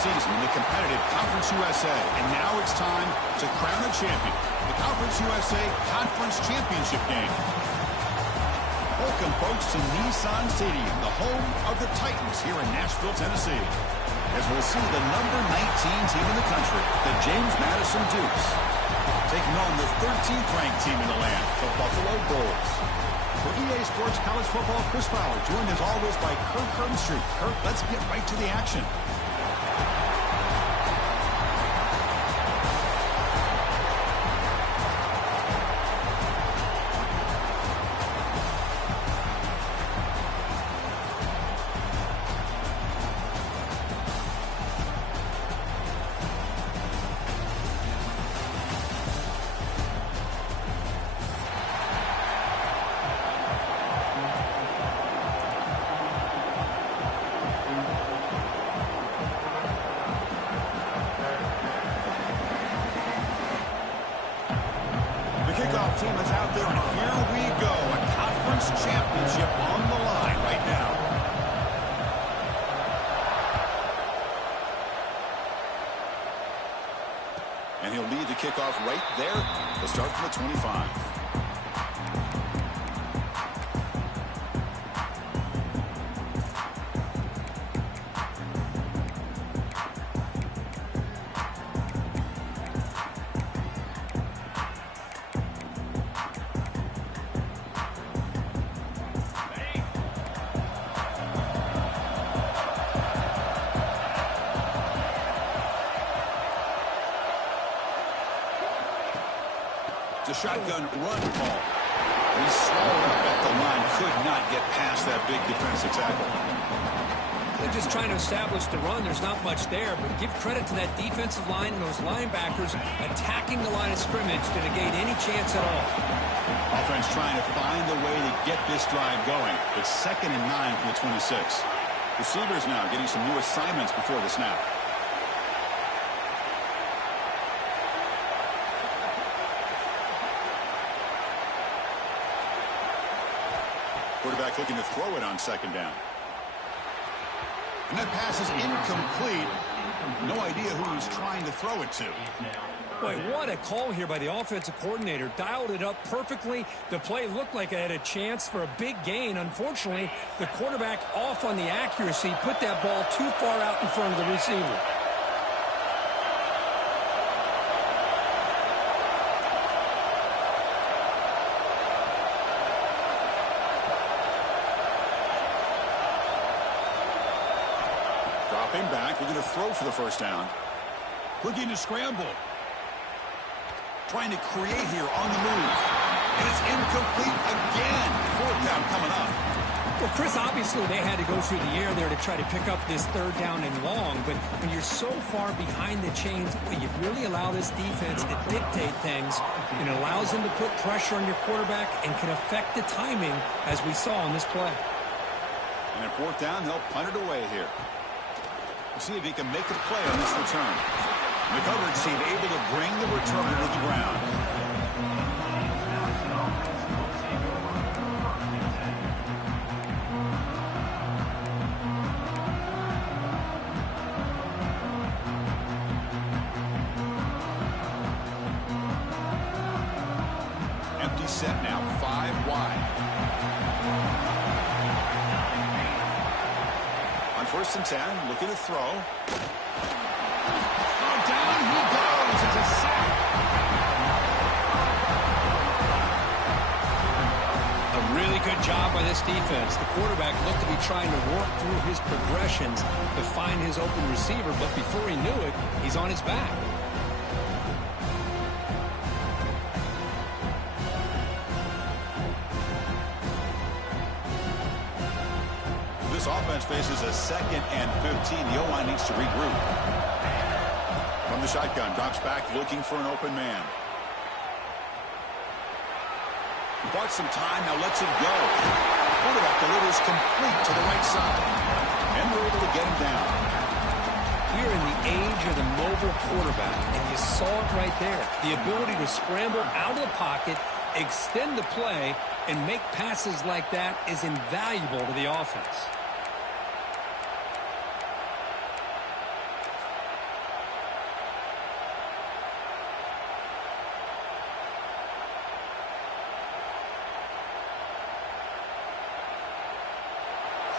season in the competitive Conference USA, and now it's time to crown a champion. The Conference USA Conference Championship game. Welcome, folks, to Nissan Stadium, the home of the Titans here in Nashville, Tennessee. As we'll see the number 19 team in the country, the James Madison Dukes, taking on the 13th ranked team in the land, the Buffalo Bulls. For EA Sports College Football, Chris Fowler, joined as always by Kirk Herbstreit. Kirk, let's get right to the action. Kickoff team is out there, and here we go. A conference championship on the line right now. And he'll lead the kickoff right there. He'll start from the 25. The shotgun run call. He's swallowed up at the line. Could not get past that big defensive tackle. They're just trying to establish the run. There's not much there, but give credit to that defensive line and those linebackers attacking the line of scrimmage to negate any chance at all. Offense trying to find a way to get this drive going. It's 2nd and 9 from the 26. Receivers now getting some new assignments before the snap. Quarterback looking to throw it on 2nd down. And that pass is incomplete. No idea who he's trying to throw it to. Boy, what a call here by the offensive coordinator. Dialed it up perfectly. The play looked like it had a chance for a big gain. Unfortunately, the quarterback off on the accuracy, put that ball too far out in front of the receiver. Dropping back, we're going to throw for the 1st down. Looking to scramble. Trying to create here on the move. And it's incomplete again. 4th down coming up. Well, Chris, obviously they had to go through the air there to try to pick up this 3rd down and long. But when you're so far behind the chains, you really allow this defense to dictate things. And it allows them to put pressure on your quarterback and can affect the timing, as we saw on this play. And at 4th down, they'll punt it away here. We'll see if he can make a play on this return. The coverage team able to bring the returner to the ground. Empty set now, 5 wide. On 1st and 10, looking to throw. Oh, down he goes. It's a sack. A really good job by this defense. The quarterback looked to be trying to work through his progressions to find his open receiver, but before he knew it, he's on his back. This offense faces a 2nd and 15. The O-line needs to regroup. From the shotgun, drops back looking for an open man. Bought some time, now lets it go. Quarterback delivers complete to the right side. And we're able to get him down. We're in the age of the mobile quarterback, and you saw it right there. The ability to scramble out of the pocket, extend the play, and make passes like that is invaluable to the offense.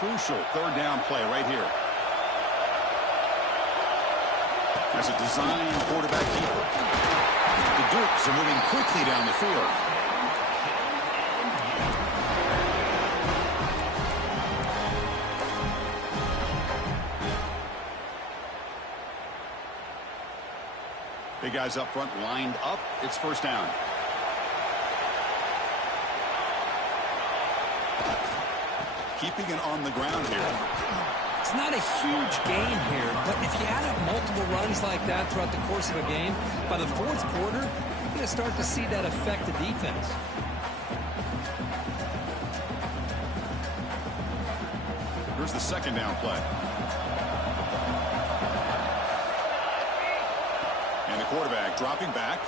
crucial third down play right here. As a design quarterback keeper. The Dukes are moving quickly down the field. Big guys up front lined up. It's first down. Keeping it on the ground here. It's not a huge gain here, but if you add up multiple runs like that throughout the course of a game, by the fourth quarter, you're going to start to see that affect the defense. Here's the second down play. And the quarterback dropping back.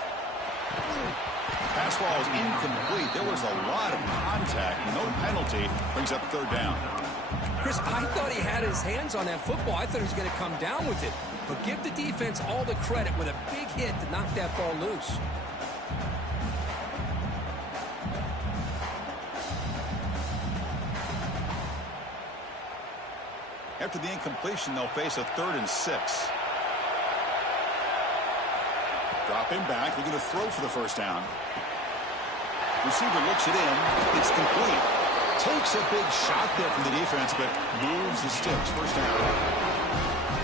Pass ball is incomplete. There was a lot of contact. No penalty. Brings up third down. Chris, I thought he had his hands on that football. I thought he was going to come down with it. But give the defense all the credit with a big hit to knock that ball loose. After the incompletion, they'll face a 3rd and 6. Dropping back, looking to throw for the first down. Receiver looks it in. It's complete. Takes a big shot there from the defense, but moves the sticks. First down.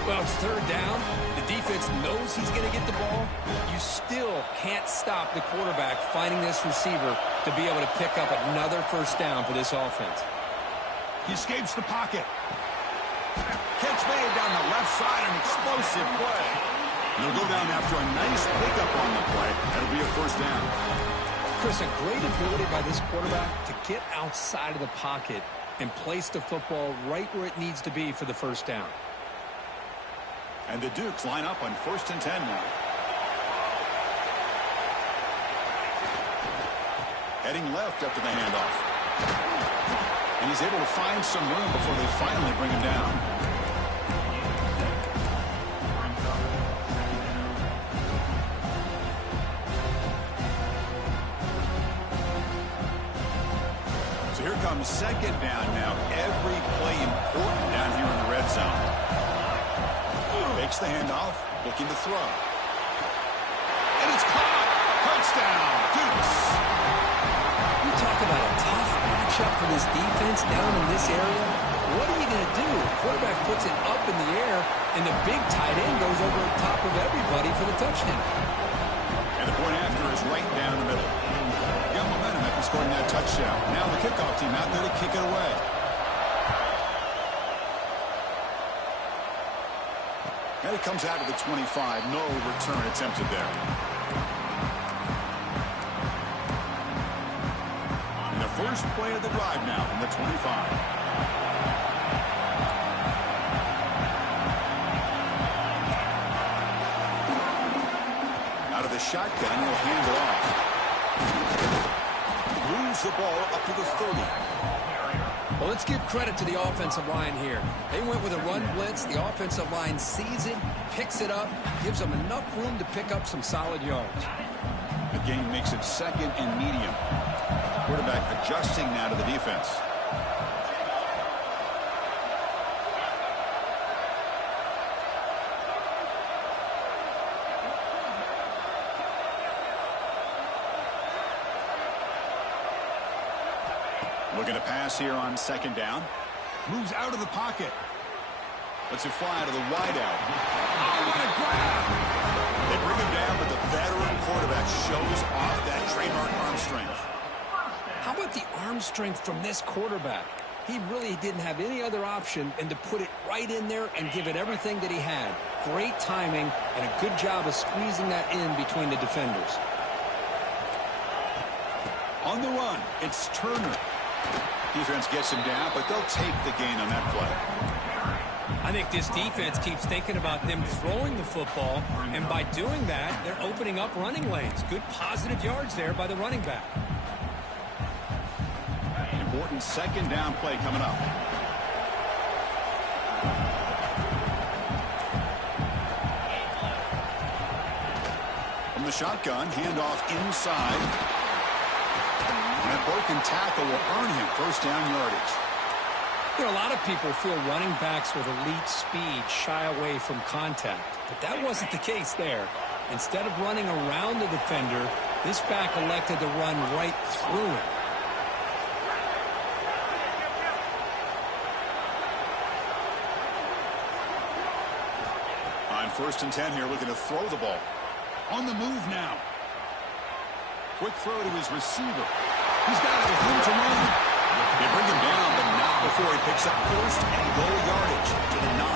Well, it's third down. The defense knows he's going to get the ball. You still can't stop the quarterback finding this receiver to be able to pick up another first down for this offense. He escapes the pocket. Catch made down the left side, an explosive play. They'll go down after a nice pickup on the play. That'll be a first down. Chris, a great ability by this quarterback to get outside of the pocket and place the football right where it needs to be for the first down. And the Dukes line up on 1st and 10 now. Heading left after the handoff. And he's able to find some room before they finally bring him down. Here comes second down now. Every play important down here in the red zone. Makes the handoff, looking to throw. And it's caught. Touchdown, Dukes. You talk about a tough matchup for this defense down in this area. What are you going to do? The quarterback puts it up in the air, and the big tight end goes over the top of everybody for the touchdown. And the point after is right down the middle. Got momentum after scoring that touchdown. Now the kickoff team out there to kick it away. And it comes out of the 25. No return attempted there. And the first play of the drive now from the 25. Out of the shotgun, he'll hand it off. Moves the ball up to the 30. Well, let's give credit to the offensive line here. They went with a run blitz. The offensive line sees it, picks it up, gives them enough room to pick up some solid yards. The game makes it 2nd and medium. Quarterback adjusting now to the defense. Looking to pass here on second down. Moves out of the pocket. Lets it fly to the wideout. Oh, what a grab! They bring him down, but the veteran quarterback shows off that trademark arm strength. How about the arm strength from this quarterback? He really didn't have any other option than to put it right in there and give it everything that he had. Great timing and a good job of squeezing that in between the defenders. On the run, it's Turner. Defense gets him down, but they'll take the gain on that play. I think this defense keeps thinking about them throwing the football, and by doing that, they're opening up running lanes. Good positive yards there by the running back. Important second down play coming up. From the shotgun, handoff inside. And a broken tackle will earn him first down yardage. You know, a lot of people feel running backs with elite speed shy away from contact, but that wasn't the case there. Instead of running around the defender, this back elected to run right through him. On 1st and 10 here, looking to throw the ball. On the move now. Quick throw to his receiver. He's got it with room to run. They bring him down, but not before he picks up 1st and goal yardage to the 9.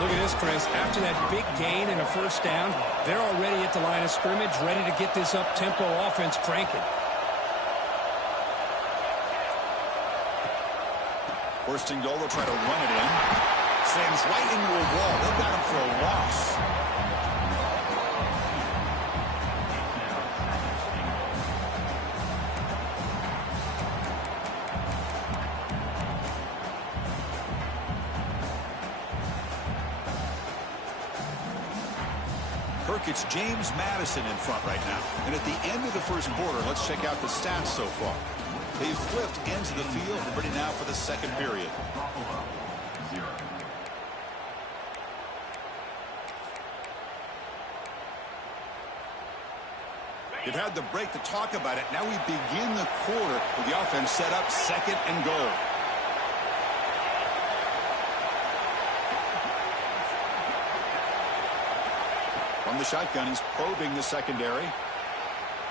Look at this, Chris. After that big gain and a 1st down, they're already at the line of scrimmage, ready to get this up-tempo offense cranking. 1st and goal, they'll try to run it in. Sends right into a wall. They've got him for a loss. It's James Madison in front right now. And at the end of the 1st quarter, let's check out the stats so far. They've flipped ends of the field and ready now for the 2nd period. They've had the break to talk about it. Now we begin the quarter with the offense set up 2nd and goal. From the shotgun, he's probing the secondary.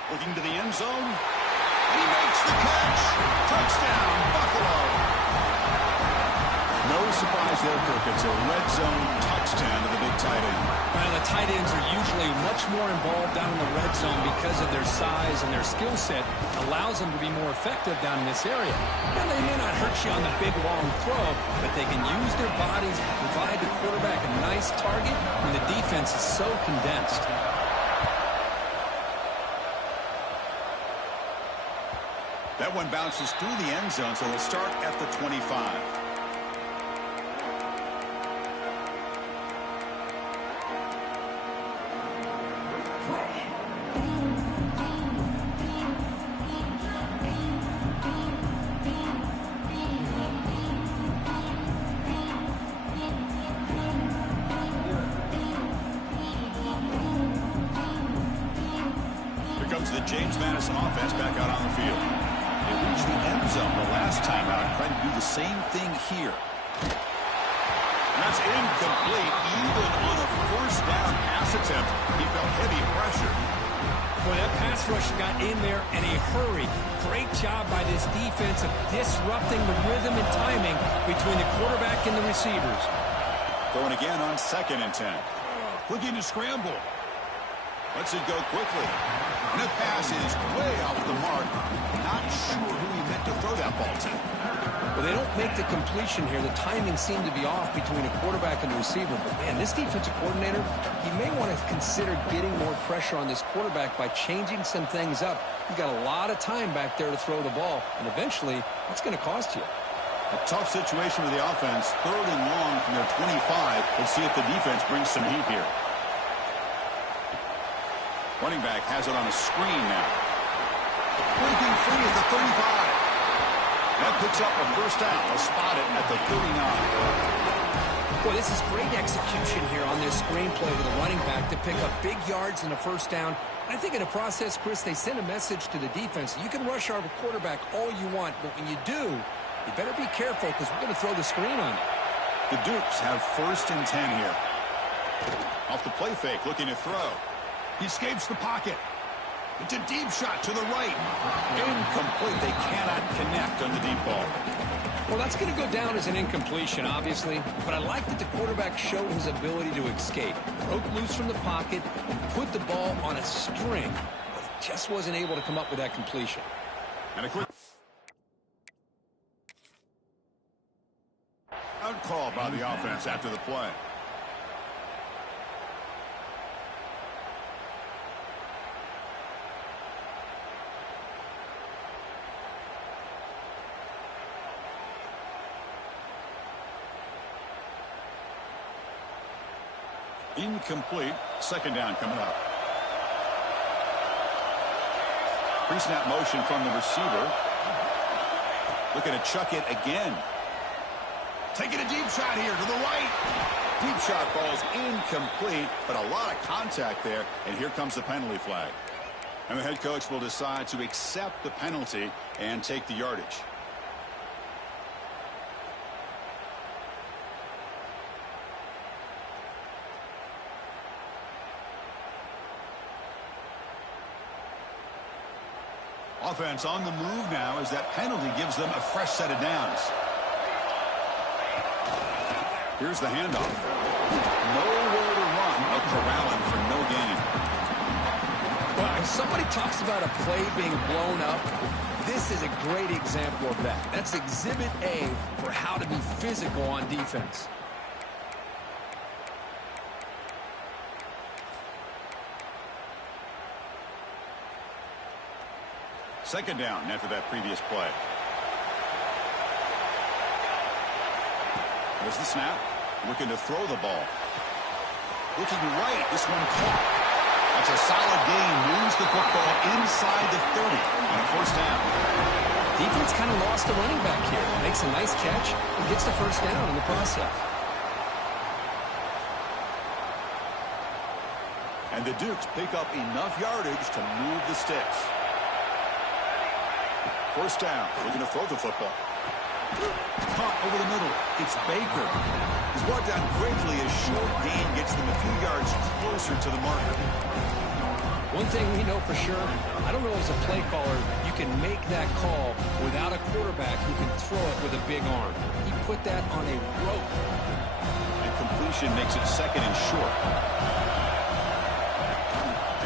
Looking to the end zone. He makes the catch. Touchdown, Buffalo. No surprise there, Kirk. It's a red zone touchdown to the big tight end. Well, the tight ends are usually much more involved down in the red zone because of their size and their skill set. Allows them to be more effective down in this area. Now, they may not hurt you on the big, long throw, but they can use their bodies to provide the quarterback a nice target when the defense is so condensed. That one bounces through the end zone, so they'll start at the 25. The James Madison offense back out on the field. They reached the end zone the last time out, trying to do the same thing here. And that's incomplete. Even on a 1st down pass attempt, he felt heavy pressure. Boy, that pass rush got in there in a hurry. Great job by this defense of disrupting the rhythm and timing between the quarterback and the receivers. Throwing again on 2nd and 10. Looking to scramble. Lets it go quickly. And the pass is way off the mark. Not sure who he meant to throw that ball to. Well, they don't make the completion here. The timing seemed to be off between a quarterback and the receiver. But, man, this defensive coordinator, he may want to consider getting more pressure on this quarterback by changing some things up. He's got a lot of time back there to throw the ball. And eventually, that's going to cost you. A tough situation with the offense. 3rd and long from their 25. Let's see if the defense brings some heat here. Running back has it on a screen now. Breaking free at the 35. That picks up a 1st down. They'll spot it at the 39. Boy, this is great execution here on this screen play with the running back to pick up big yards and a 1st down. I think in the process, Chris, they send a message to the defense. You can rush our quarterback all you want, but when you do, you better be careful because we're going to throw the screen on you. The Dukes have 1st and 10 here. Off the play fake, looking to throw. He escapes the pocket. It's a deep shot to the right. Incomplete. They cannot connect on the deep ball. Well, that's going to go down as an incompletion, obviously. But I like that the quarterback showed his ability to escape. Broke loose from the pocket and put the ball on a string. But he just wasn't able to come up with that completion. And a quick out call by the offense after the play. Incomplete. 2nd down coming up. Pre-snap motion from the receiver. Looking to chuck it again. Taking a deep shot here to the right. Deep shot falls incomplete, but a lot of contact there, and here comes the penalty flag. And the head coach will decide to accept the penalty and take the yardage. Offense on the move now as that penalty gives them a fresh set of downs. Here's the handoff. Nowhere to run, a corralling for no gain. Well, if somebody talks about a play being blown up, this is a great example of that. That's Exhibit A for how to be physical on defense. Second down after that previous play. There's the snap. Looking to throw the ball. Looking right. This one caught. That's a solid gain. Moves the football inside the 30 on a first down. Defense kind of lost the running back here. Makes a nice catch and gets the first down in the process. And the Dukes pick up enough yardage to move the sticks. First down. Looking to throw the football. Caught over the middle. It's Baker. He's brought down quickly. A short gain gets them a few yards closer to the marker. One thing we know for sure, I don't know as a play caller, you can make that call without a quarterback who can throw it with a big arm. He put that on a rope. And completion makes it second and short.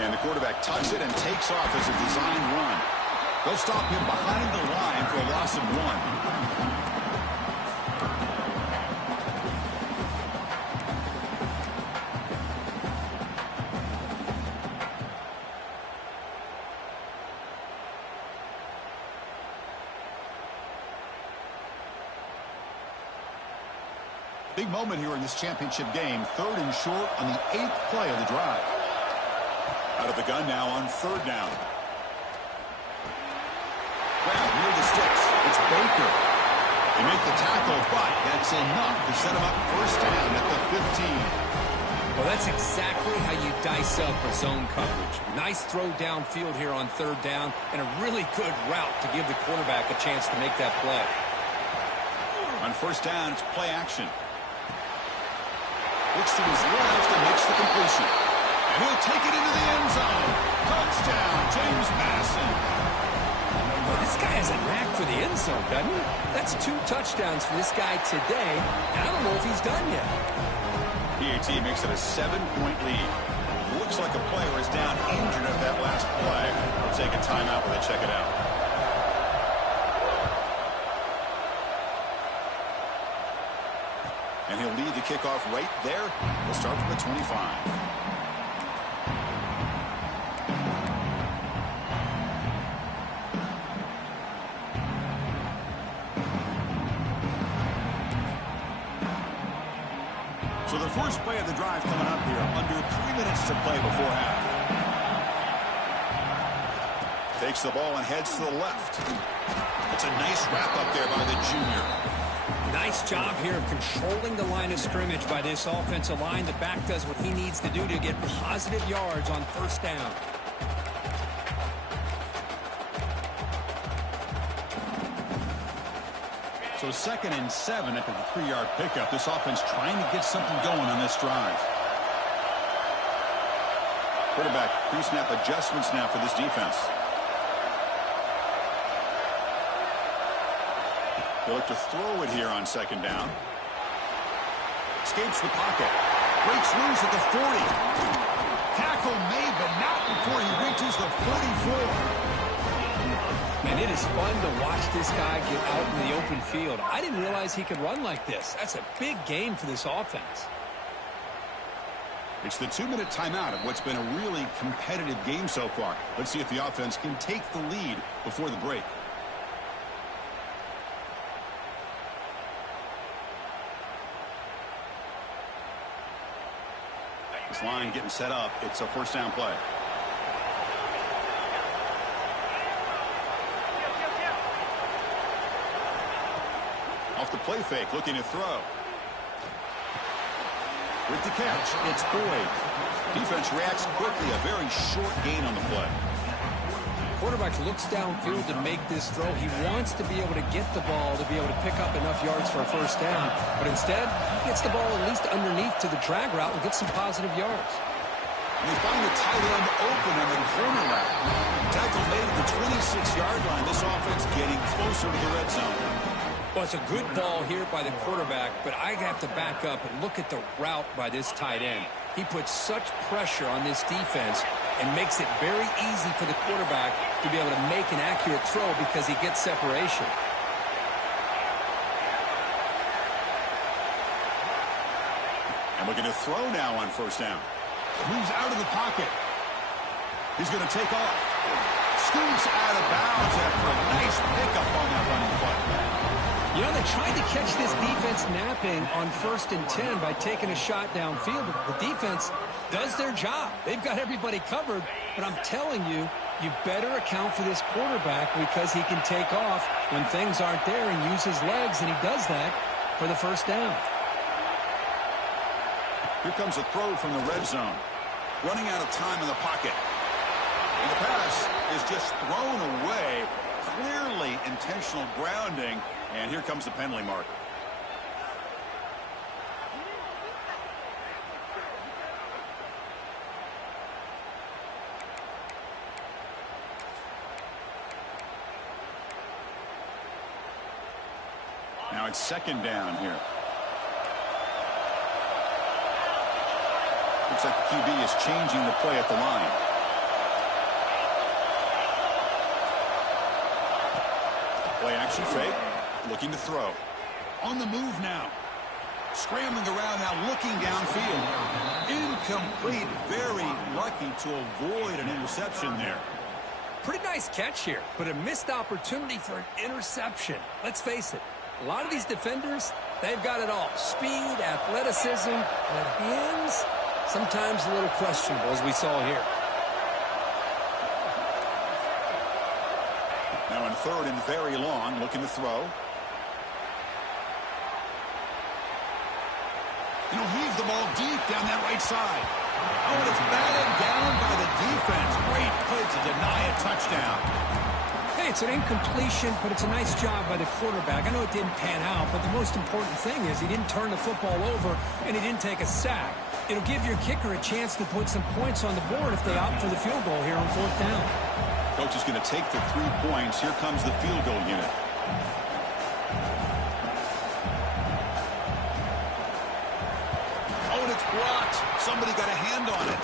And the quarterback tucks it and takes off as a design run. They'll stop him behind the line for a loss of 1. Big moment here in this championship game. Third and short on the 8th play of the drive. Out of the gun now on third down. Near the sticks. It's Baker. They make the tackle, but that's enough to set him up first down at the 15. Well, that's exactly how you dice up a zone coverage. Nice throw downfield here on third down, and a really good route to give the quarterback a chance to make that play. On first down, it's play action. Looks to his left and makes the completion. And he'll take it into the end zone. Touchdown, James Madison. Well, this guy has a knack for the end zone, doesn't he? That's 2 touchdowns for this guy today, and I don't know if he's done yet. PAT makes it a 7-point lead. Looks like a player is down injured at that last play. They'll take a timeout when they check it out. And he'll lead the kickoff right there. He'll start from the 25. So the first play of the drive coming up here. Under 3 minutes to play before half. Takes the ball and heads to the left. It's a nice wrap up there by the junior. Nice job here of controlling the line of scrimmage by this offensive line. The back does what he needs to do to get positive yards on first down. So 2nd and 7 after the 3-yard pickup. This offense trying to get something going on this drive. Quarterback pre-snap adjustments now for this defense. They look to throw it here on 2nd down. Escapes the pocket. Breaks loose at the 40. Tackle made, but not before he reaches the 44. Man, it is fun to watch this guy get out in the open field. I didn't realize he could run like this. That's a big gain for this offense. It's the 2-minute timeout of what's been a really competitive game so far. Let's see if the offense can take the lead before the break. This line getting set up. It's a first down play. Off the play fake, looking to throw. With the catch, it's Boyd. Defense reacts quickly, a very short gain on the play. Quarterback looks downfield to make this throw. He wants to be able to get the ball to be able to pick up enough yards for a first down. But instead, he gets the ball at least underneath to the drag route and gets some positive yards. And they find the tight end open on the corner route. Tackle made at the 26-yard line. This offense getting closer to the red zone. Well, it's a good ball here by the quarterback, but I have to back up and look at the route by this tight end. He puts such pressure on this defense and makes it very easy for the quarterback to be able to make an accurate throw because he gets separation. And looking to throw now on first down. Moves out of the pocket. He's going to take off. Scoots out of bounds after a nice pickup on that running play. You know, they tried to catch this defense napping on 1st and 10 by taking a shot downfield, but the defense does their job. They've got everybody covered, but I'm telling you, you better account for this quarterback because he can take off when things aren't there and use his legs, and he does that for the first down. Here comes a throw from the red zone. Running out of time in the pocket. And the pass is just thrown away. Clearly intentional grounding. And here comes the penalty mark. Now it's second down here. Looks like the QB is changing the play at the line. Play action fake. Looking to throw. On the move now. Scrambling around now, looking downfield. Incomplete. Very lucky to avoid an interception there. Pretty nice catch here, but a missed opportunity for an interception. Let's face it, a lot of these defenders, they've got it all. Speed, athleticism, and hands, sometimes a little questionable, as we saw here. Now in third and very long, looking to throw. He'll heave the ball deep down that right side. Oh, and it's batted down by the defense. Great play to deny a touchdown. Hey, it's an incompletion, but it's a nice job by the quarterback. I know it didn't pan out, but the most important thing is he didn't turn the football over and he didn't take a sack. It'll give your kicker a chance to put some points on the board if they opt for the field goal here on fourth down. Coach is going to take the 3 points. Here comes the field goal unit. Oh, and it's blocked. Somebody got a hand on it.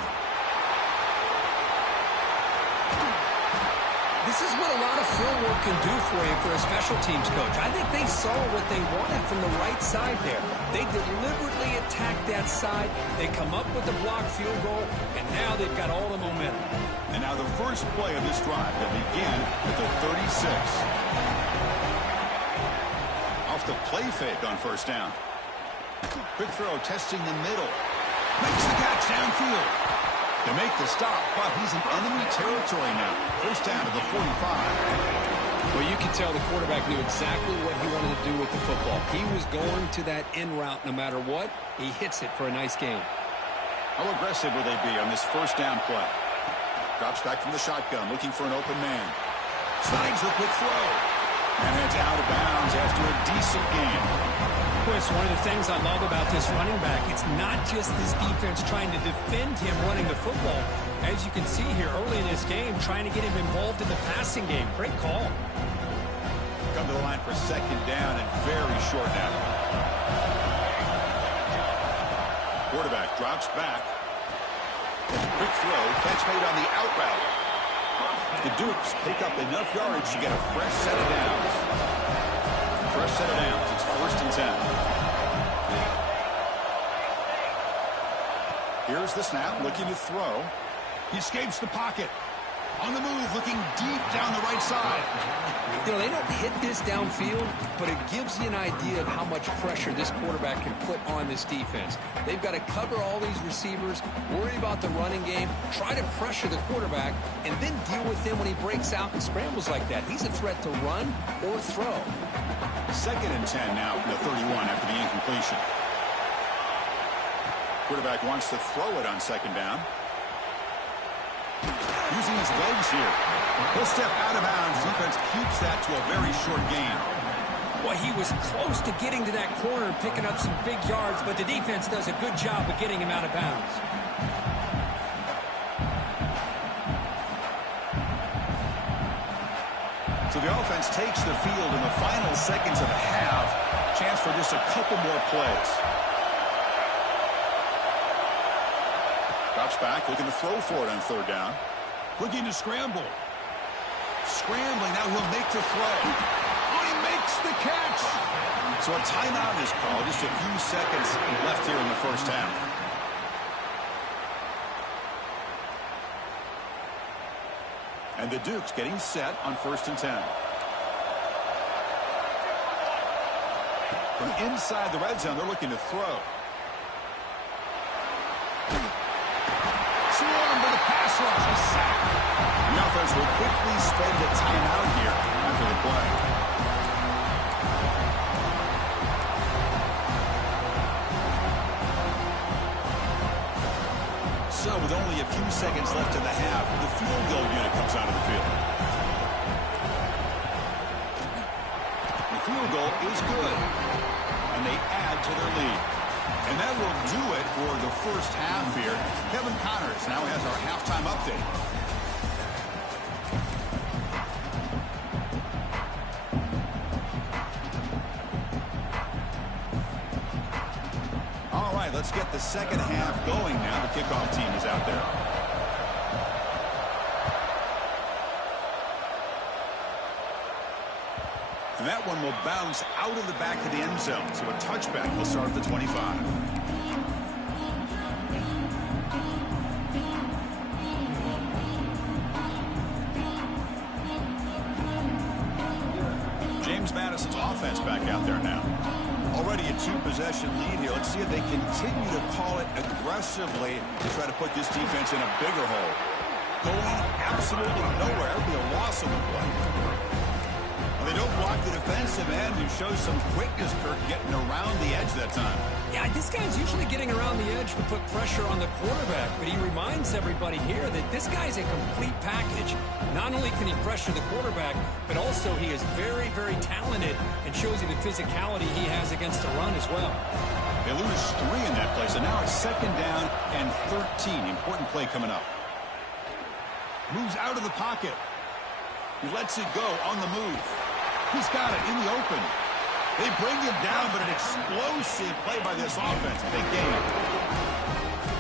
This is what a lot of field work can do for you for a special teams coach. I think they saw what they wanted from the right side there. They deliberately attacked that side. They come up with the blocked field goal, and now they've got all the momentum. And now the first play of this drive will begin at the 36. Off the play fake on first down. Quick throw testing the middle. Makes the catch downfield. To make the stop, but he's in enemy territory now. First down to the 45. Well, you can tell the quarterback knew exactly what he wanted to do with the football. He was going to that in route no matter what. He hits it for a nice gain. How aggressive will they be on this first down play? Drops back from the shotgun, looking for an open man. Snags a quick throw. And it's out of bounds after a decent game. It's one of the things I love about this running back. It's not just this defense trying to defend him running the football. As you can see here early in this game, trying to get him involved in the passing game. Great call. Come to the line for second down and very short now. Quarterback drops back. Quick throw. Catch made on the out route. The Dukes pick up enough yards to get a fresh set of downs. Fresh set of downs. It's first and 10. Here's the snap, looking to throw. He escapes the pocket. On the move, looking deep down the right side. You know, they don't hit this downfield, but it gives you an idea of how much pressure this quarterback can put on this defense. They've got to cover all these receivers, worry about the running game, try to pressure the quarterback, and then deal with him when he breaks out and scrambles like that. He's a threat to run or throw. 2nd and 10 now from the 31 after the incompletion. Quarterback wants to throw it on 2nd down. Using his legs here. He'll step out of bounds. Defense keeps that to a very short gain. Well, he was close to getting to that corner and picking up some big yards, but the defense does a good job of getting him out of bounds. So the offense takes the field in the final seconds of the half. Chance for just a couple more plays. Drops back, looking to throw for it on 3rd down. Looking to scramble. Scrambling, now he'll make the throw. Oh, he makes the catch! So a timeout is called. Just a few seconds left here in the first half. And the Dukes getting set on 1st and 10. From inside the red zone, they're looking to throw. Swarmed with a pass rush, a sack. The offense will quickly spend a timeout here after the play. So with only a few seconds left in the half, the field goal unit comes out of the field. The field goal is good, and they add to their lead. And that will do it for the first half here. Kevin Connors now has our halftime update. All right, let's get the second half going now. The kickoff team is out there. And that one will bounce out of the back of the end zone. So a touchback will start at the 25. James Madison's offense back out there now. Already a 2-possession lead here. Let's see if they continue to call it aggressively to try to put this defense in a bigger hole. Going absolutely nowhere. That would be a loss of the play. They don't block the defensive end, who shows some quickness, Kirk, getting around the edge that time. Yeah, this guy's usually getting around the edge to put pressure on the quarterback, but he reminds everybody here that this guy's a complete package. Not only can he pressure the quarterback, but also he is very, very talented and shows you the physicality he has against the run as well. They lose 3 in that play, so now it's 2nd down and 13. Important play coming up. Moves out of the pocket. He lets it go on the move. He's got it in the open. They bring him down, but an explosive play by this offense. Big game.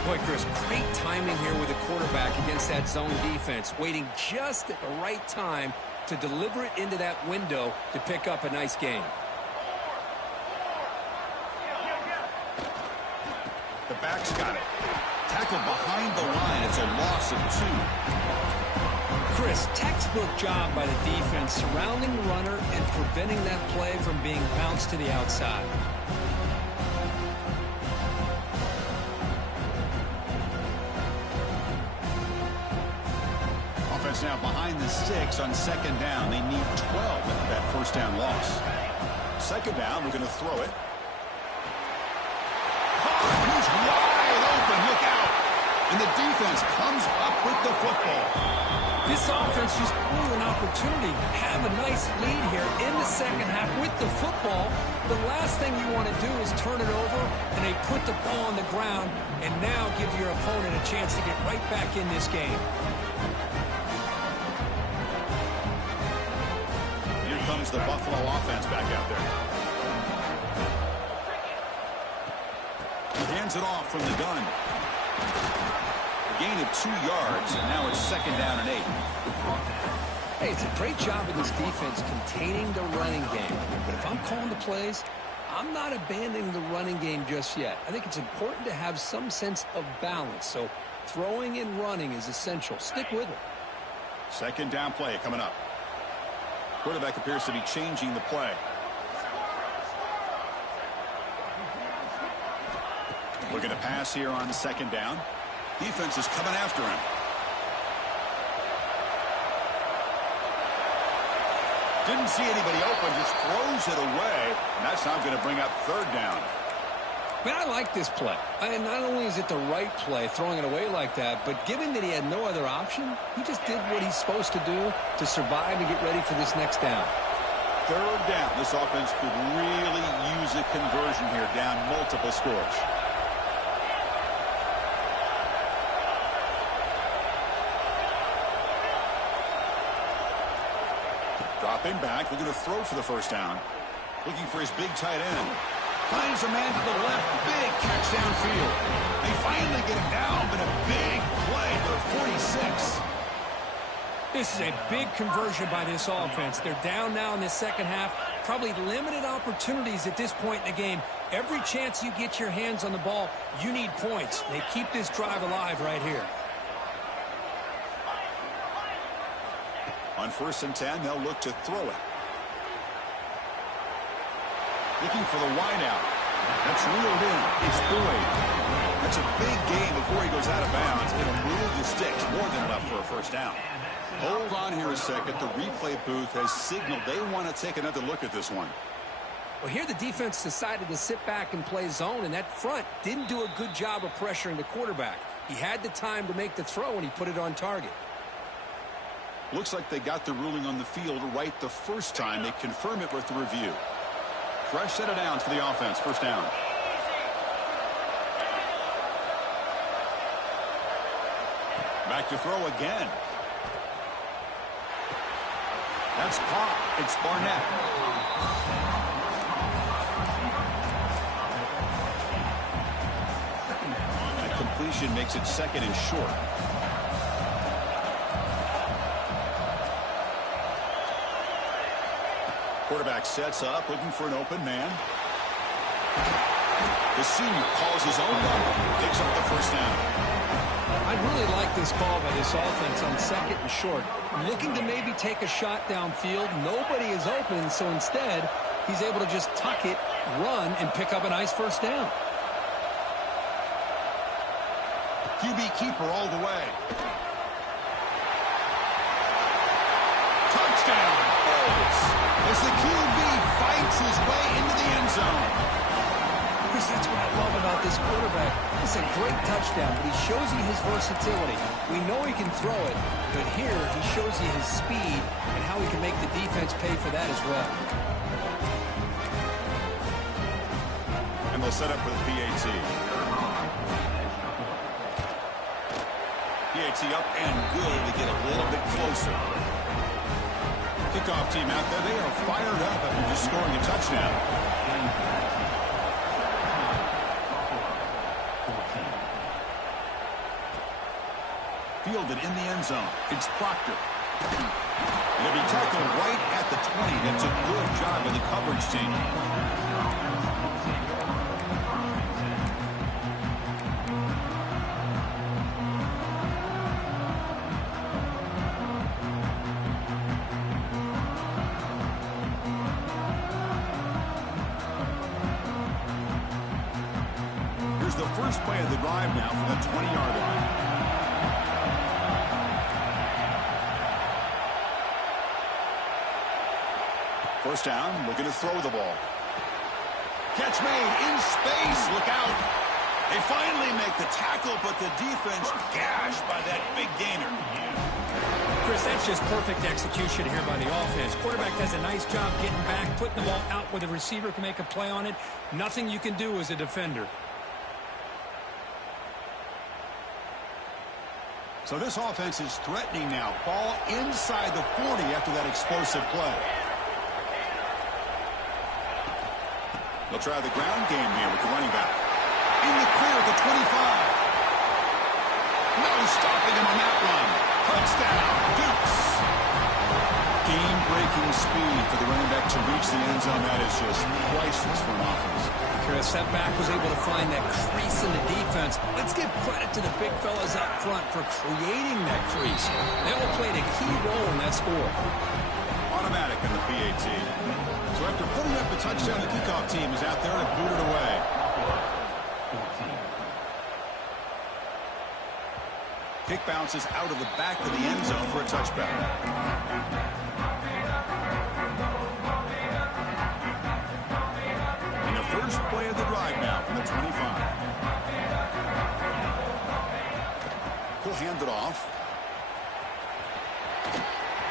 Boy, Chris, great timing here with the quarterback against that zone defense, waiting just at the right time to deliver it into that window to pick up a nice gain. The back's got it. Tackled behind the line. It's a loss of 2. Chris, textbook job by the defense surrounding the runner and preventing that play from being bounced to the outside. Offense now behind the 6 on 2nd down. They need 12 after that 1st down loss. 2nd down, we're going to throw it. He's wide open. Look out. And the defense comes up with the football. This offense just blew an opportunity to have a nice lead here in the second half with the football. The last thing you want to do is turn it over, and they put the ball on the ground and now give your opponent a chance to get right back in this game. Here comes the Buffalo offense back out there. He hands it off from the gun. Gain of 2 yards, and now it's 2nd down and 8. Hey, it's a great job of this defense containing the running game. But if I'm calling the plays, I'm not abandoning the running game just yet. I think it's important to have some sense of balance. So throwing and running is essential. Stick with it. Second down play coming up. Quarterback appears to be changing the play. Looking to pass here on second down. Defense is coming after him. Didn't see anybody open, just throws it away. And that's now going to bring up third down. Man, I like this play. And not only is it the right play, throwing it away like that, but given that he had no other option, he just did what he's supposed to do to survive and get ready for this next down. Third down. This offense could really use a conversion here, down multiple scores. Dropping back, looking to throw for the first down. Looking for his big tight end. Finds a man to the left. Big catch downfield. They finally get him down, but a big play for 46. This is a big conversion by this offense. They're down now in the second half. Probably limited opportunities at this point in the game. Every chance you get your hands on the ball, you need points. They keep this drive alive right here. On 1st and 10, they'll look to throw it. Looking for the wideout. That's reeled in. It's Boyd. That's a big gain before he goes out of bounds. It'll move the sticks. More than enough for a first down. Hold on here a second. The replay booth has signaled they want to take another look at this one. Well, here the defense decided to sit back and play zone, and that front didn't do a good job of pressuring the quarterback. He had the time to make the throw, and he put it on target. Looks like they got the ruling on the field right the first time. They confirm it with the review. Fresh set of downs for the offense. First down. Back to throw again. That's caught. It's Barnett. That completion makes it second and short. Quarterback sets up, looking for an open man. The senior calls his own number, picks up the first down. I really like this call by this offense on second and short. Looking to maybe take a shot downfield. Nobody is open, so instead, he's able to just tuck it, run, and pick up a nice first down. QB keeper all the way. Touchdown! As the QB fights his way into the end zone. Chris, that's what I love about this quarterback. It's a great touchdown, but he shows you his versatility. We know he can throw it, but here he shows you his speed and how he can make the defense pay for that as well. And they'll set up for the PAT. PAT up and good to get a little bit closer. Kickoff team out there, they are fired up after just scoring a touchdown. Fielded in the end zone. It's Proctor. It'll be tackled right at the 20. That's a good job of the coverage team. Here's the first play of the drive now from the 20-yard line. First down, looking to throw the ball. Catch made in space. Look out. They finally make the tackle, but the defense gashed by that big gainer. Chris, that's just perfect execution here by the offense. Quarterback does a nice job getting back, putting the ball out where the receiver can make a play on it. Nothing you can do as a defender. So this offense is threatening now. Ball inside the 40 after that explosive play. They'll try the ground game here with the running back. In the clear at the 25. No stopping him on that run. Touchdown, Dukes. Game-breaking speed for the running back to reach the end zone. That is just priceless for an offense. Chris. That back was able to find that crease in the defense. Let's give credit to the big fellas up front for creating that crease. They all played a key role in that score. Automatic in the PAT. So after putting up the touchdown, the kickoff team is out there to boot it away. Kick bounces out of the back of the end zone for a touchback. And the first play of the drive now from the 25. He'll hand it off.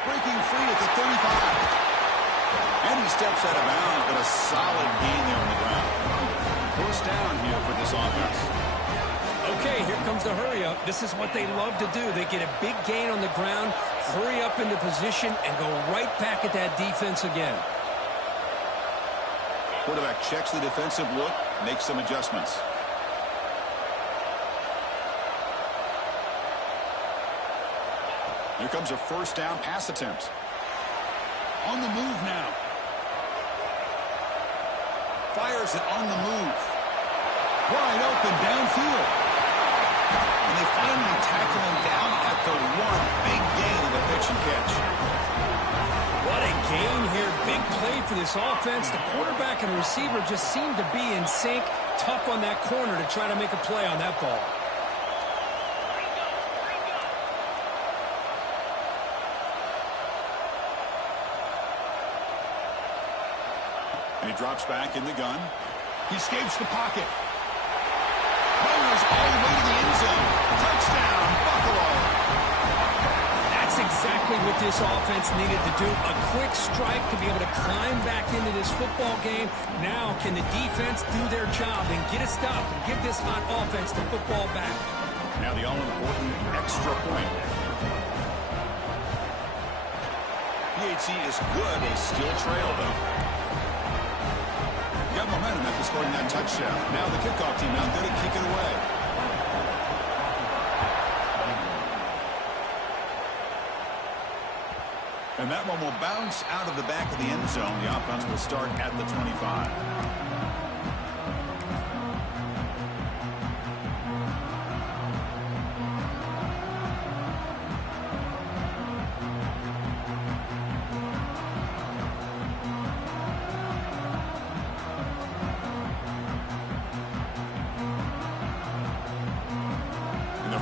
Breaking free at the 35. And he steps out of bounds, but a solid gain there on the ground. First down here for this offense. Okay, here comes the hurry up. This is what they love to do. They get a big gain on the ground, hurry up into position, and go right back at that defense again. Quarterback checks the defensive look, makes some adjustments. Here comes a first down pass attempt. On the move now. Fires it on the move. Wide open downfield. And they finally tackle him down at the one. Big gain of the pitch and catch. What a gain here. Big play for this offense. The quarterback and the receiver just seem to be in sync. Tough on that corner to try to make a play on that ball. And he drops back in the gun. He escapes the pocket. Fires all the way to the end zone. Touchdown, Buffalo. That's exactly what this offense needed to do. A quick strike to be able to climb back into this football game. Now can the defense do their job and get a stop and give this hot offense the football back? Now the all-important extra point. PAT is good. They still trail, though. Got momentum after scoring that touchdown. Now the kickoff team out there to kick it away. And that one will bounce out of the back of the end zone. The offense will start at the 25.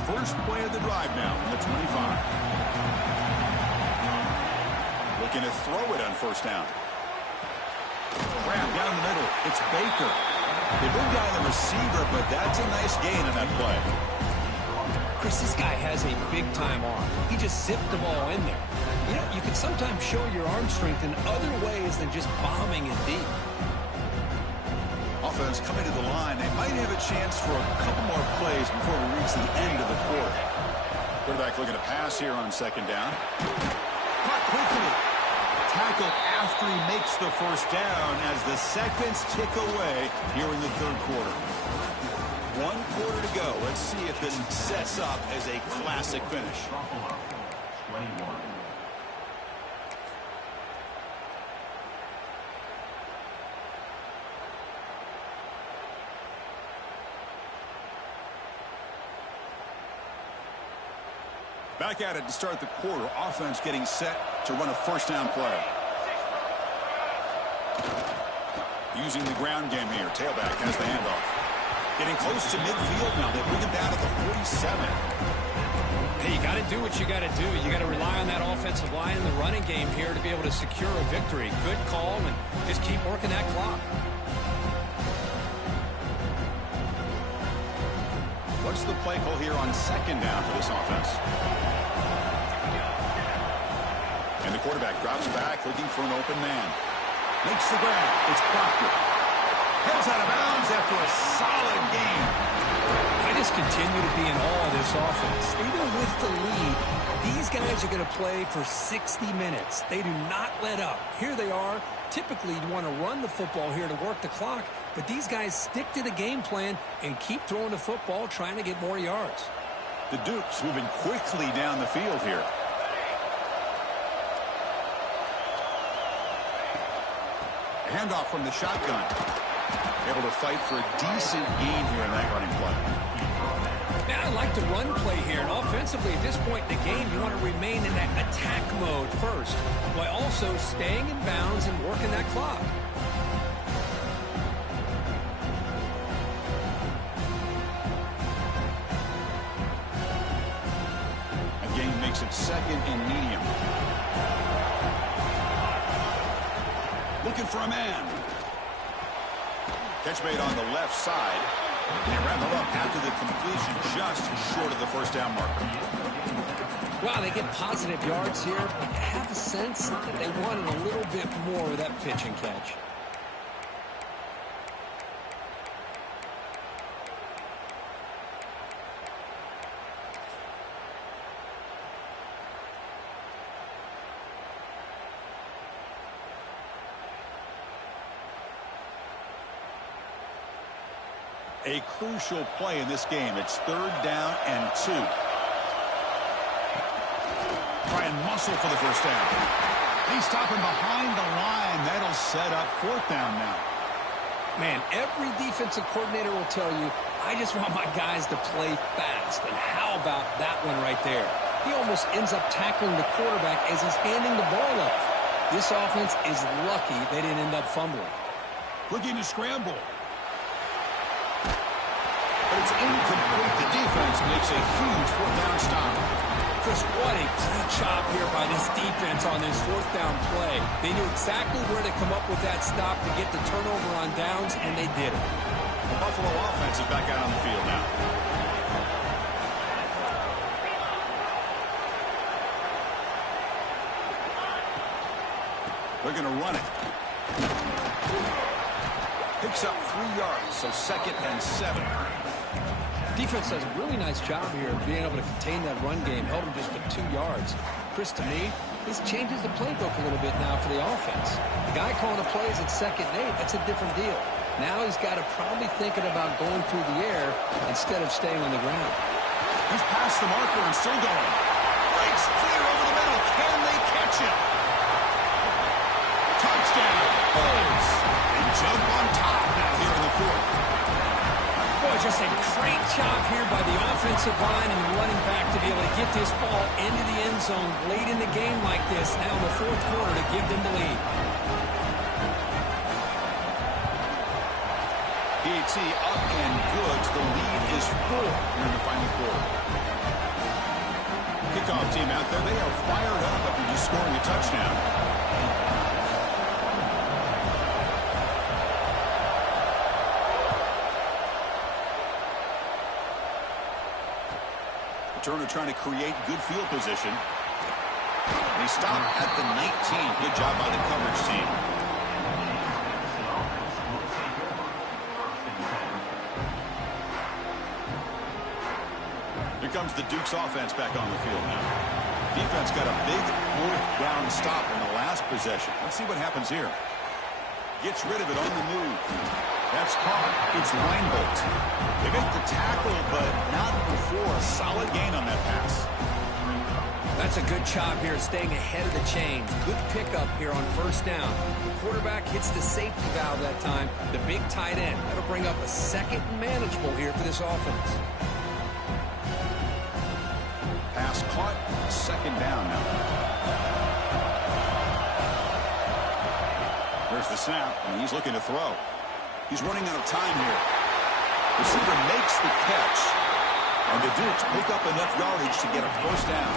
First play of the drive now from the 25. Looking to throw it on first down. Grab down the middle. It's Baker. They bring down the receiver, but that's a nice gain on that play. Chris, this guy has a big-time arm. He just zipped the ball in there. You know, you can sometimes show your arm strength in other ways than just bombing it deep. Offense coming to the line. They might have a chance for a couple more plays before we reach the end of the quarter. Quarterback looking to pass here on second down. Caught quickly. Tackle after he makes the first down as the seconds tick away here in the third quarter. 1 quarter to go. Let's see if this sets up as a classic finish. Back at it to start the quarter. Offense getting set to run a first down play. Using the ground game here. Tailback has the handoff. Getting close to midfield now. They bring him down at the 47. Hey, you got to do what you got to do. You got to rely on that offensive line and the running game here to be able to secure a victory. Good call, and just keep working that clock. What's the play call here on second down for this offense? And the quarterback drops back, looking for an open man. Makes the grab. It's Proctor. Goes out of bounds after a solid game. I just continue to be in awe of this offense. Even with the lead, these guys are going to play for 60 minutes. They do not let up. Here they are. Typically, you want to run the football here to work the clock, but these guys stick to the game plan and keep throwing the football, trying to get more yards. The Dukes moving quickly down the field here. Handoff from the shotgun. Able to fight for a decent gain here in that running play. Man, I like the run play here. And offensively, at this point in the game, you want to remain in that attack mode first, while also staying in bounds and working that clock. Again, makes it second and medium. Looking for a man. Catch made on the left side. And they wrap it up after the completion, just short of the first down marker. Wow, they get positive yards here, but I have a sense that they wanted a little bit more of that pitch and catch. A crucial play in this game. It's 3rd down and 2. Try and muscle for the first down. He's stopping behind the line. That'll set up 4th down now. Man, every defensive coordinator will tell you, I just want my guys to play fast. And how about that one right there? He almost ends up tackling the quarterback as he's handing the ball off. This offense is lucky they didn't end up fumbling. Looking to scramble. But it's incomplete. The defense makes a huge 4th down stop. Chris, what a great job here by this defense on this 4th down play. They knew exactly where to come up with that stop to get the turnover on downs, and they did it. The Buffalo offense is back out on the field now. They're going to run it. Picks up 3 yards, so 2nd and 7. Defense does a really nice job here of being able to contain that run game, held them just to 2 yards. Chris, to me, this changes the playbook a little bit now for the offense. The guy calling the plays at 2nd and 8, that's a different deal. Now he's got to probably thinking about going through the air instead of staying on the ground. He's past the marker and still going. Breaks clear over the middle. Can they catch him? Touchdown. Bulls. They jump on top now here in the 4th. Boy, just a great job here by the offensive line and the running back to be able to get this ball into the end zone late in the game like this, now in the 4th quarter, to give them the lead. PAT up and good. The lead is 4 here in the final quarter. Kickoff team out there. They are fired up after just scoring a touchdown. Turner trying to create good field position. They stop at the 19. Good job by the coverage team. Here comes the Dukes offense back on the field now. Defense got a big 4th down stop in the last possession. Let's see what happens here. Gets rid of it on the move. That's caught. It's Reinbold. They make the tackle, but not before a solid gain on that pass. That's a good job here, staying ahead of the chains. Good pickup here on 1st down. The quarterback hits the safety valve that time. The big tight end. That'll bring up a 2nd and manageable here for this offense. Pass caught. 2nd down now. There's the snap, and he's looking to throw. He's running out of time here. Receiver makes the catch, and the Dukes pick up enough yardage to get a 1st down.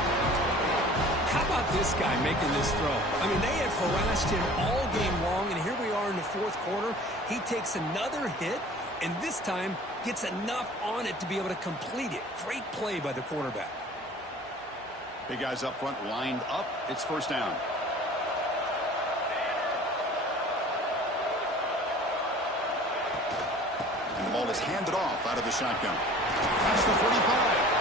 How about this guy making this throw? I mean, they have harassed him all game long, and here we are in the 4th quarter. He takes another hit, and this time gets enough on it to be able to complete it. Great play by the quarterback. Big guys up front lined up. It's 1st down. And the ball is handed off out of the shotgun. That's the 45.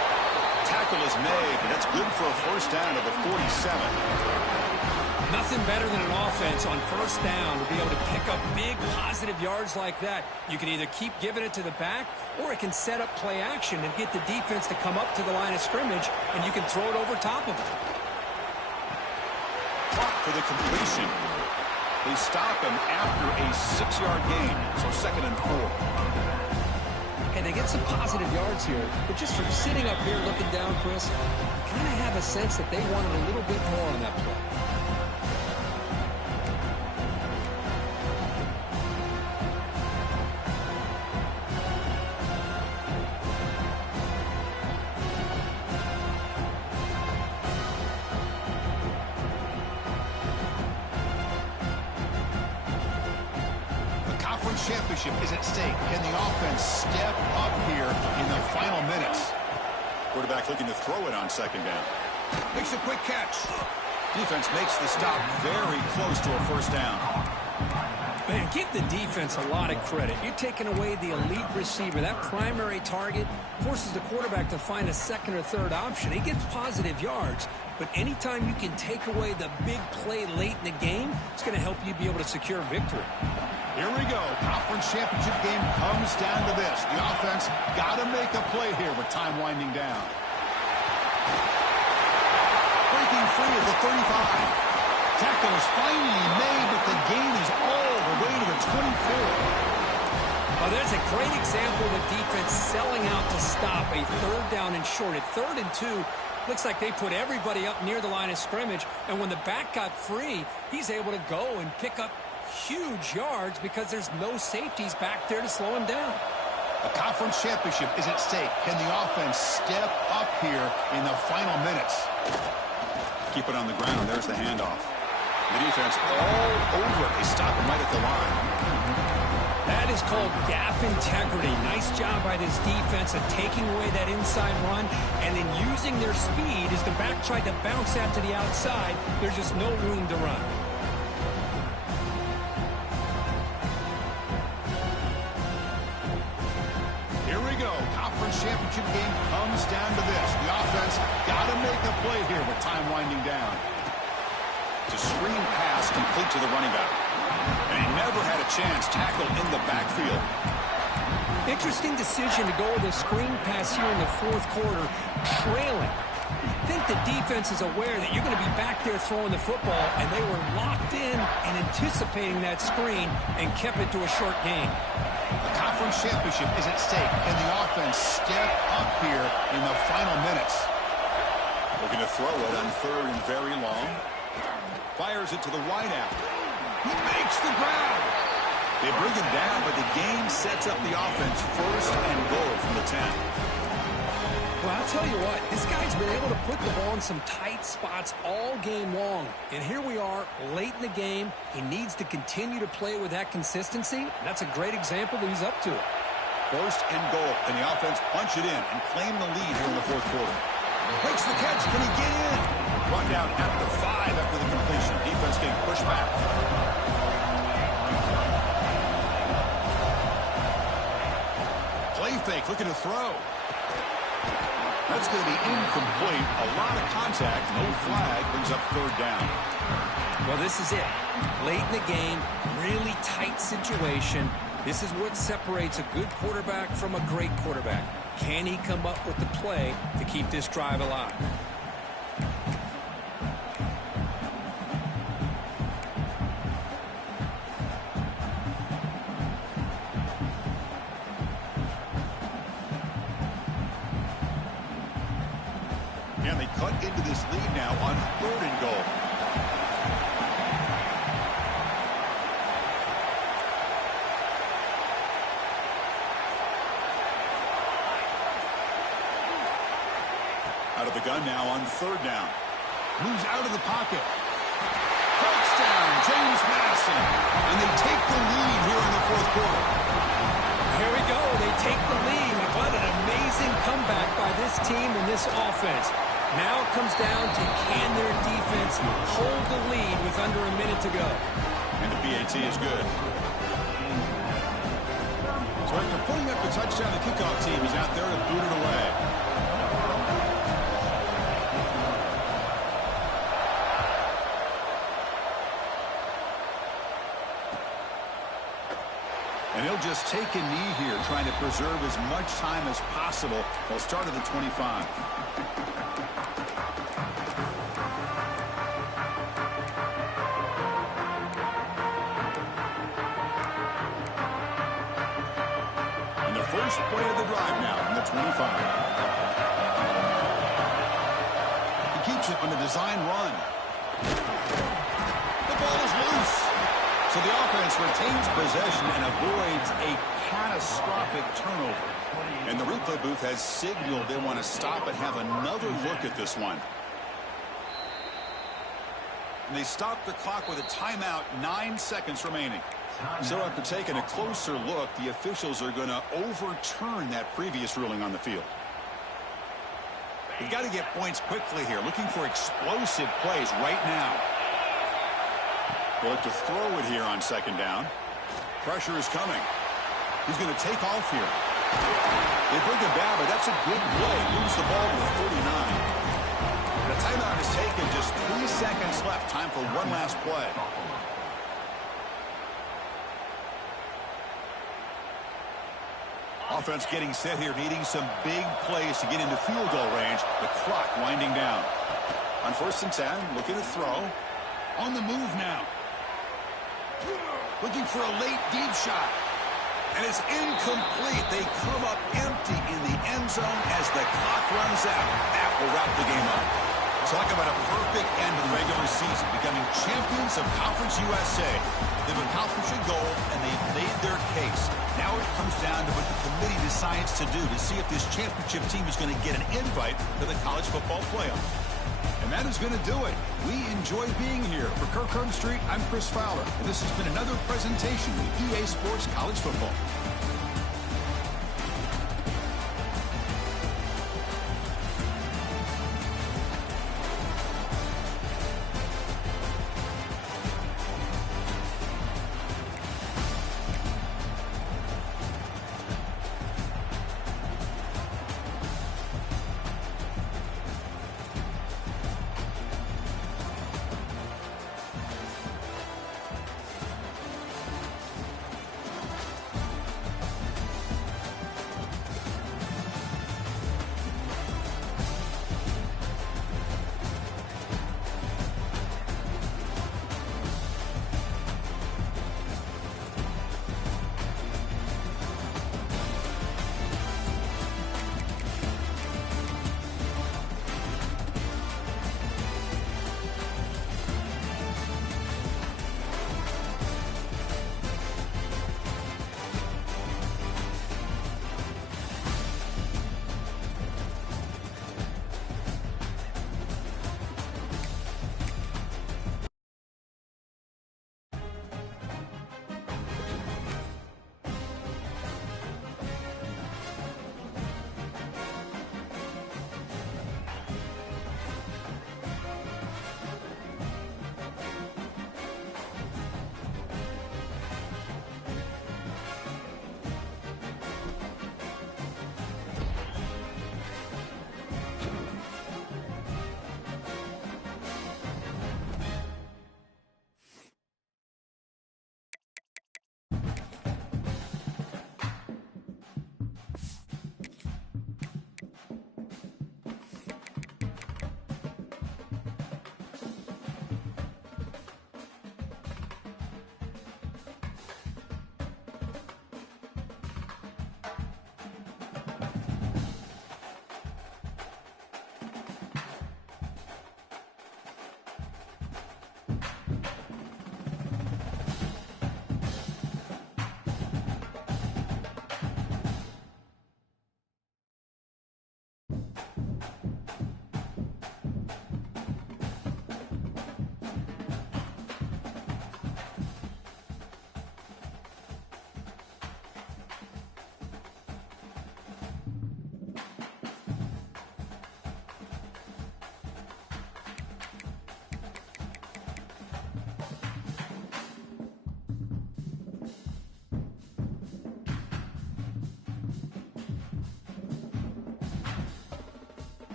Tackle is made, and that's good for a 1st down at the 47. Nothing better than an offense on 1st down to be able to pick up big positive yards like that. You can either keep giving it to the back, or it can set up play action and get the defense to come up to the line of scrimmage, and you can throw it over top of it. Clock for the completion. They stop him after a 6-yard gain, so 2nd and 4. And they get some positive yards here, but just from sitting up here looking down, Chris, I kind of have a sense that they wanted a little bit more on that play. Championship is at stake. Can the offense step up here in the final minutes? Quarterback looking to throw it on 2nd down. Makes a quick catch. Defense makes the stop very close to a 1st down. Man, give the defense a lot of credit. You're taking away the elite receiver. That primary target forces the quarterback to find a 2nd or 3rd option. He gets positive yards, but anytime you can take away the big play late in the game, it's going to help you be able to secure victory. Here we go. Conference championship game comes down to this. The offense got to make a play here with time winding down. Breaking free at the 35. Tackle is finally made, but the gain is all the way to the 24. Oh, there's a great example of a defense selling out to stop a 3rd down and short. At 3rd and 2, looks like they put everybody up near the line of scrimmage, and when the back got free, he's able to go and pick up huge yards because there's no safeties back there to slow him down. A conference championship is at stake. Can the offense step up here in the final minutes? Keep it on the ground. There's the handoff. The defense all over it. They stop him right at the line. That is called gap integrity. Nice job by this defense of taking away that inside run and then using their speed as the back tried to bounce that to the outside. There's just no room to run. Championship game comes down to this. The offense got to make a play here with time winding down. It's a screen pass complete to the running back. And he never had a chance tackled in the backfield. Interesting decision to go with a screen pass here in the 4th quarter, trailing. I think the defense is aware that you're going to be back there throwing the football, and they were locked in and anticipating that screen and kept it to a short gain. The conference championship is at stake. Can the offense step up here in the final minutes? Looking to throw it on 3rd and very long. Fires it to the wideout. He makes the grab. They bring him down, but the game sets up the offense 1st and goal from the 10. Well, I'll tell you what, this guy's been able to put the ball in some tight spots all game long. And here we are, late in the game. He needs to continue to play with that consistency. And that's a great example that he's up to it. 1st and goal. Can the offense punch it in and claim the lead here in the 4th quarter? Makes the catch. Can he get in? Run down at the 5 after the completion. Defense getting pushed back. Play fake, looking to throw. That's going to be incomplete. A lot of contact. No flag. Brings up 3rd down. Well, this is it. Late in the game, really tight situation. This is what separates a good quarterback from a great quarterback. Can he come up with the play to keep this drive alive? And they cut into this lead now on 3rd and goal. Out of the gun now on 3rd down. Moves out of the pocket. Touchdown, James Madison. And they take the lead here in the 4th quarter. Here we go. They take the lead. What an amazing comeback by this team and this offense. Now it comes down to can their defense hold the lead with under a minute to go. And the PAT is good. So after putting up the touchdown, the kickoff team is out there to boot it away. And he'll just take a knee here, trying to preserve as much time as possible. They'll start at the 25. First play of the drive now from the 25. He keeps it on the design run. The ball is loose. So the offense retains possession and avoids a catastrophic turnover. And the replay booth has signaled they want to stop and have another look at this one. And they stop the clock with a timeout, 9 seconds remaining. So after taking a closer look, the officials are going to overturn that previous ruling on the field. They've got to get points quickly here, looking for explosive plays right now. They look to throw it here on second down. Pressure is coming. He's going to take off here. They bring him down, but that's a good play. Moves the ball to the 39. The timeout is taken. Just 3 seconds left. Time for one last play. Offense getting set here, needing some big plays to get into field goal range. The clock winding down. On 1st and 10, looking to throw. On the move now. Looking for a late deep shot. And it's incomplete. They come up empty in the end zone as the clock runs out. That will wrap the game up. Talk about a perfect end to the regular season, becoming champions of Conference USA. They've accomplished a goal, and they've made their case. Now it comes down to what the committee decides to do to see if this championship team is going to get an invite to the college football playoff. And that is going to do it. We enjoy being here. For Kirk Herbstreit, I'm Chris Fowler, and this has been another presentation of EA Sports College Football.